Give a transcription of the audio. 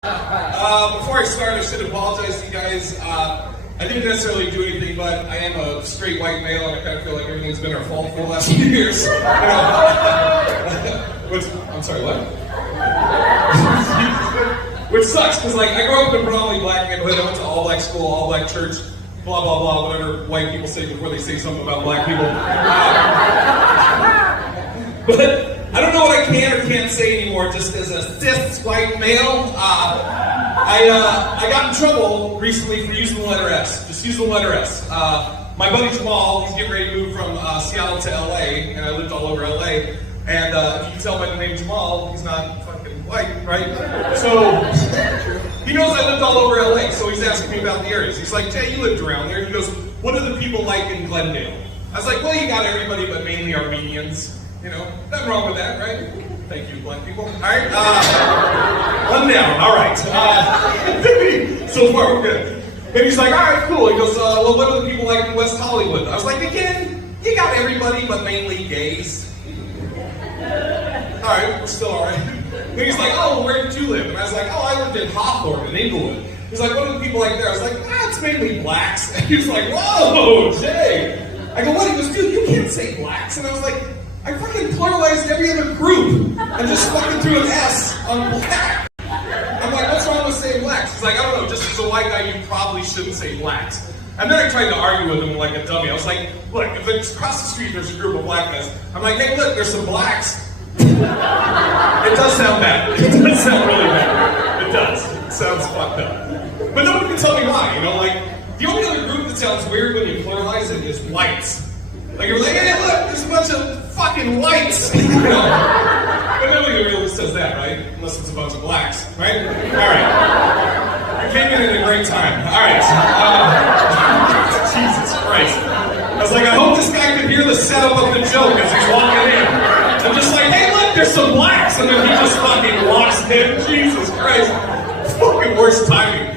Before I start, I should apologize to you guys. I didn't necessarily do anything, but I am a straight white male, and I kind of feel like everything's been our fault for the last few years. I'm sorry, what? Which sucks, because like I grew up in a predominantly black neighborhood. I went to all black school, all black church, blah blah blah, whatever white people say before they say something about black people. But I don't know what I can or can't say anymore. Just as a cis white male, I got in trouble recently for using the letter S. Just use the letter S. My buddy Jamal, he's getting ready to move from Seattle to LA, and I lived all over LA. And if you can tell by the name Jamal, he's not fucking white, right? So he knows I lived all over LA, so he's asking me about the areas. He's like, Jay, you lived around there. He goes, what are the people like in Glendale? I was like, well, you got everybody, but mainly Armenians. You know, nothing wrong with that, right? Thank you, black people. All right, one down. All right. So far, we're good. And he's like, all right, cool. He goes, well, what are the people like in West Hollywood? I was like, again, you got everybody, but mainly gays. All right, we're still all right. And he's like, oh, well, where did you live? And I was like, oh, I lived in Hawthorne, in Inglewood. He's like, what are the people like there? I was like, it's mainly blacks. And he was like, whoa, Jay. I go, what? He goes, dude, you can't say blacks. And I was like, I fucking pluralized every other group and just fucking threw an S on black. I'm like, what's wrong with saying blacks? He's like, I don't know, just as a white guy, you probably shouldn't say blacks. And then I tried to argue with him like a dummy. I was like, look, if it's across the street there's a group of black guys, I'm like, hey, look, there's some blacks. It does sound bad. It does sound really bad. It does. It sounds fucked up. But no one can tell me why, you know? Like, the only other group that sounds weird when you pluralize it is whites. Like, you're like, hey, look, there's a bunch of fucking whites. You know? But nobody really says that, right? Unless it's a bunch of blacks, right? All right. You came in at a great time. All right. Jesus Christ. I was like, I hope this guy could hear the setup of the joke as he's walking in. I'm just like, hey, look, there's some blacks. And then he just fucking walks in. Jesus Christ. Fucking worst timing.